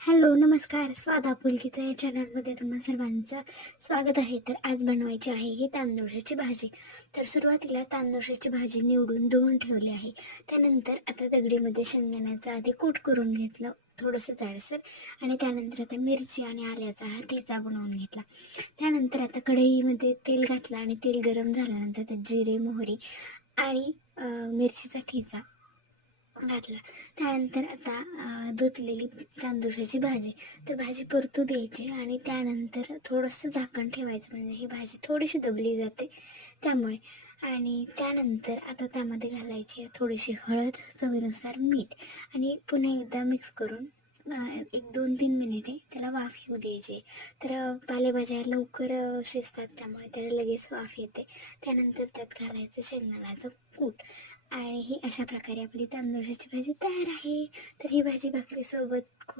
Hello, नमस्कार. स्वाद आपुलकीचा या चॅनलमध्ये तुम्हा सर्वांचं स्वागत आहे. तर आज बनवायची आहे ही तांदूळाची भाजी. तर सुरुवातीला तांदूळाची भाजी निवडून धुवून ठेवली आहे. त्यानंतर आता दगडीमध्ये शेंगदाण्याचं आधी कूट करून घेतलं, थोडंसं जाडसर. आणि त्यानंतर आता मिरची आणि आल्याचा हा ठेचा बनवून घेतला. त्यानंतर आता कढईमध्ये तेल घातलं आणि तेल गरम झाल्यानंतर त्यात जिरे, मोहरी आणि मिरचीचा ठेचा घातला. त्यानंतर आता धुतलेली तांदूळाची भाजी, तर भाजी परतू द्यायची आणि त्यानंतर थोडंसं झाकण ठेवायचं, म्हणजे ही भाजी थोडीशी दबली जाते त्यामुळे. आणि त्यानंतर आता त्यामध्ये घालायची थोडीशी हळद, चवीनुसार मीठ आणि पुन्हा एकदा मिक्स करून एक 2-3 मिनिटे त्याला वाफ येऊ द्यायची. तर पालेभाज्या लवकर शिजतात त्यामुळे त्याला लगेच वाफ येते. त्यानंतर त्यात घालायचं शेंगदाण्याचं कूट आणि ही अशा प्रकारे आपली तांदूळाची भाजी तयार आहे. तर ही भाजी भाकरीसोबत खूप